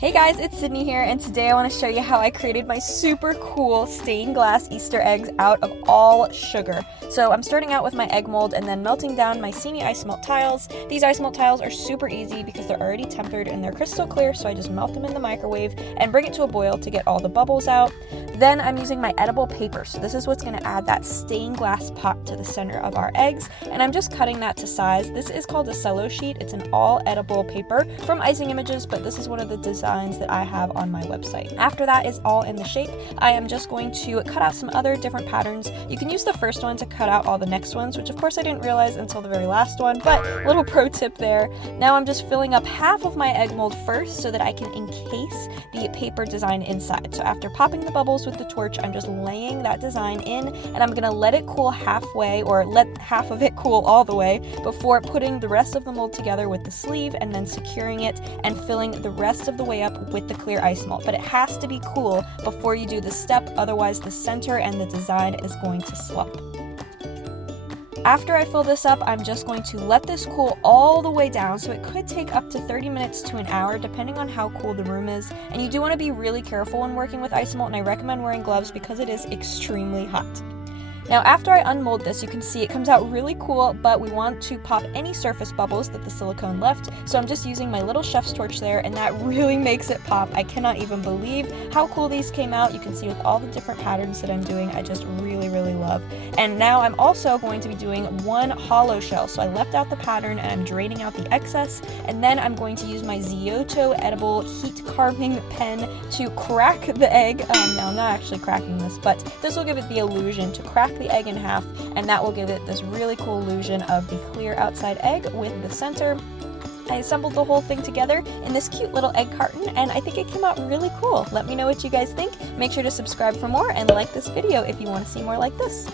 Hey guys, it's Sydney here, and today I want to show you how I created my super cool stained glass Easter eggs out of all sugar. So I'm starting out with my egg mold and then melting down my Sidney isomalt tiles. These isomalt tiles are super easy because they're already tempered and they're crystal clear, so I just melt them in the microwave and bring it to a boil to get all the bubbles out. Then I'm using my edible paper, so this is what's going to add that stained glass pop to the center of our eggs, and I'm just cutting that to size. This is called a cello sheet. It's an all edible paper from Icing Images, but this is one of the designs that I have on my website. After that is all in the shape, I am just going to cut out some other different patterns. You can use the first one to cut out all the next ones, which of course I didn't realize until the very last one, but little pro tip there. Now I'm just filling up half of my egg mold first so that I can encase the paper design inside. So after popping the bubbles with the torch, I'm just laying that design in, and I'm gonna let it cool halfway, or let half of it cool all the way, before putting the rest of the mold together with the sleeve and then securing it and filling the rest of the way up with the clear ice malt. But it has to be cool before you do this step, otherwise the center and the design is going to slump. After I fill this up, I'm just going to let this cool all the way down, so it could take up to 30 minutes to an hour depending on how cool the room is. And you do want to be really careful when working with isomalt, and I recommend wearing gloves because it is extremely hot. Now after I unmold this, you can see it comes out really cool, but we want to pop any surface bubbles that the silicone left, so I'm just using my little chef's torch there, and that really makes it pop. I cannot even believe how cool these came out. You can see with all the different patterns that I'm doing, I just really love. And now I'm also going to be doing one hollow shell, so I left out the pattern and I'm draining out the excess, and then I'm going to use my Giotto edible heat carving pen to crack the egg. Now I'm not actually cracking this, but this will give it the illusion to crack the egg in half, and that will give it this really cool illusion of the clear outside egg with the center. I assembled the whole thing together in this cute little egg carton, and I think it came out really cool. Let me know what you guys think. Make sure to subscribe for more and like this video if you want to see more like this.